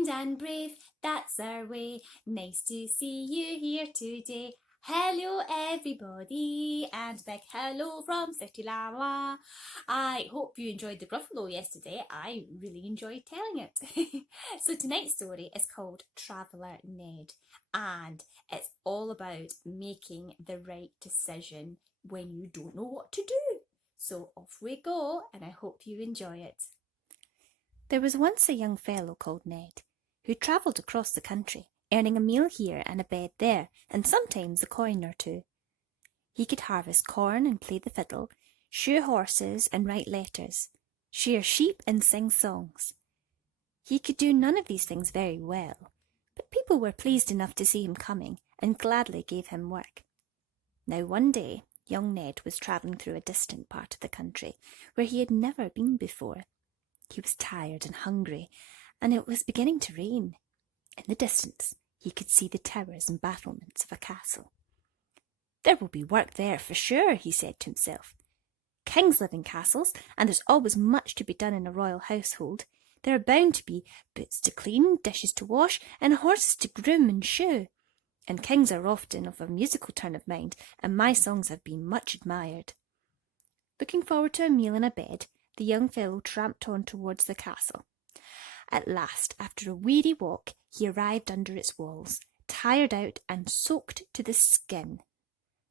kind and brave, that's our way. Nice to see you here today. Hello everybody, and big hello from City Lala. I hope you enjoyed the Gruffalo yesterday. I really enjoyed telling it. So tonight's story is called Traveller Ned, and it's all about making the right decision when you don't know what to do. So off we go, and I hope you enjoy it. There was once a young fellow called Ned, who travelled across the country, earning a meal here and a bed there, and sometimes a coin or two. He could harvest corn and play the fiddle, shoe horses and write letters, shear sheep and sing songs. He could do none of these things very well, but people were pleased enough to see him coming and gladly gave him work. Now one day, young Ned was travelling through a distant part of the country where he had never been before. He was tired and hungry, and it was beginning to rain. In the distance, he could see the towers and battlements of a castle. "There will be work there for sure," he said to himself. "Kings live in castles, and there's always much to be done in a royal household. There are bound to be boots to clean, dishes to wash, and horses to groom and shoe. And kings are often of a musical turn of mind, and my songs have been much admired." Looking forward to a meal and a bed, the young fellow tramped on towards the castle. At last, after a weary walk, he arrived under its walls, tired out and soaked to the skin.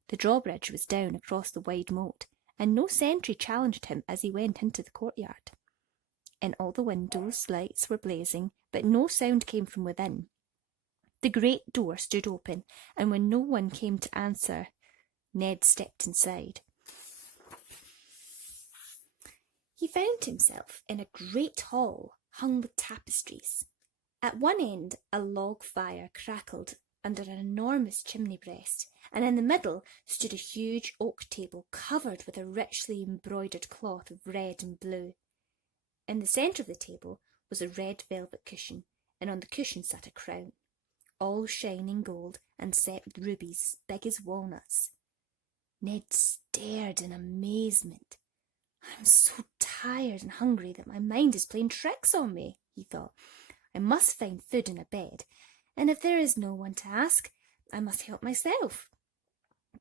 The drawbridge was down across the wide moat, and no sentry challenged him as he went into the courtyard. In all the windows lights were blazing, but no sound came from within. The great door stood open, and when no one came to answer, Ned stepped inside. He found himself in a great hall hung with tapestries. At one end a log fire crackled under an enormous chimney breast, and in the middle stood a huge oak table covered with a richly embroidered cloth of red and blue. In the centre of the table was a red velvet cushion, and on the cushion sat a crown, all shining gold and set with rubies as big as walnuts. Ned stared in amazement. "I'm so tired and hungry that my mind is playing tricks on me," he thought. "I must find food and a bed, and if there is no one to ask, I must help myself."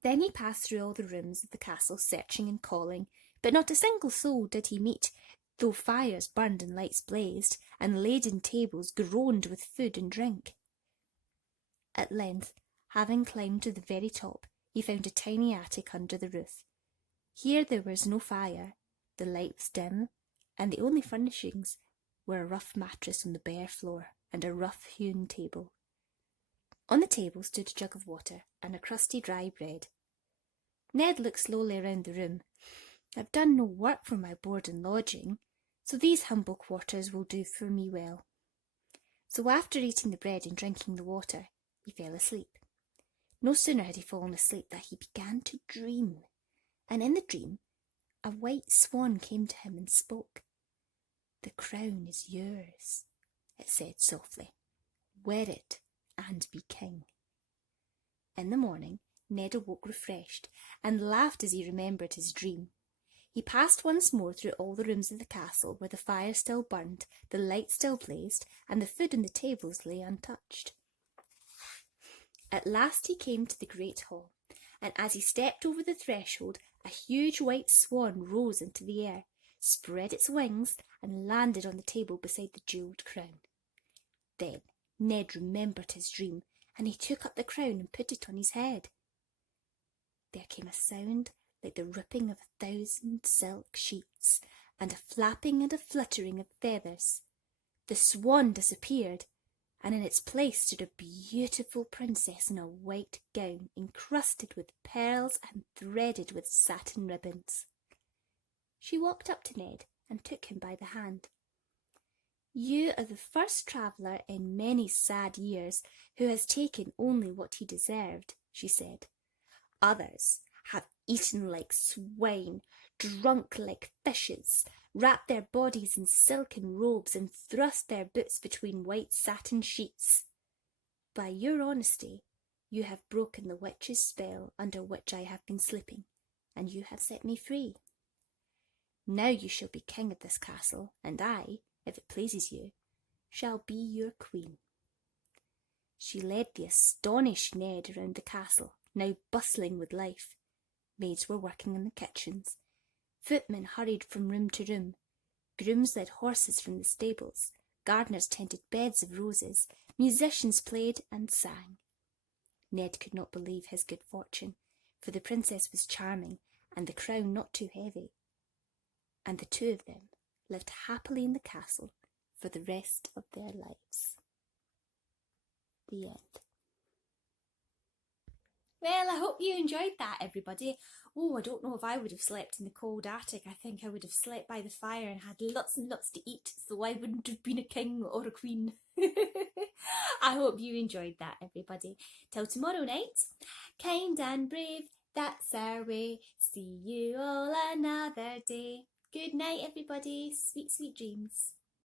Then he passed through all the rooms of the castle, searching and calling, but not a single soul did he meet, though fires burned and lights blazed, and laden tables groaned with food and drink. At length, having climbed to the very top, he found a tiny attic under the roof. Here there was no fire. The light was dim, and the only furnishings were a rough mattress on the bare floor and a rough-hewn table. On the table stood a jug of water and a crusty dry bread. Ned looked slowly around the room. "I've done no work for my board and lodging, so these humble quarters will do for me well." So after eating the bread and drinking the water, he fell asleep. No sooner had he fallen asleep than he began to dream, and in the dream a white swan came to him and spoke. "The crown is yours," it said softly. "Wear it and be king." In the morning, Ned awoke refreshed and laughed as he remembered his dream. He passed once more through all the rooms of the castle where the fire still burned, the light still blazed, and the food on the tables lay untouched. At last he came to the great hall, and as he stepped over the threshold, a huge white swan rose into the air, spread its wings, and landed on the table beside the jewelled crown. Then Ned remembered his dream, and he took up the crown and put it on his head. There came a sound like the ripping of 1,000 silk sheets, and a flapping and a fluttering of feathers. The swan disappeared, and in its place stood a beautiful princess in a white gown encrusted with pearls and threaded with satin ribbons. She walked up to Ned and took him by the hand. "You are the first traveller in many sad years who has taken only what he deserved," she said. "Others have eaten like swine, drunk like fishes, wrapped their bodies in silken robes, and thrust their boots between white satin sheets. By your honesty, you have broken the witch's spell under which I have been sleeping, and you have set me free. Now you shall be king of this castle, and I, if it pleases you, shall be your queen." She led the astonished Ned around the castle, now bustling with life. Maids were working in the kitchens. Footmen hurried from room to room. Grooms led horses from the stables. Gardeners tended beds of roses. Musicians played and sang. Ned could not believe his good fortune, for the princess was charming and the crown not too heavy. And the two of them lived happily in the castle for the rest of their lives. The end. Well, I hope you enjoyed that, everybody. Oh, I don't know if I would have slept in the cold attic. I think I would have slept by the fire and had lots and lots to eat, so I wouldn't have been a king or a queen. I hope you enjoyed that, everybody. Till tomorrow night, kind and brave, that's our way. See you all another day. Good night, everybody. Sweet, sweet dreams.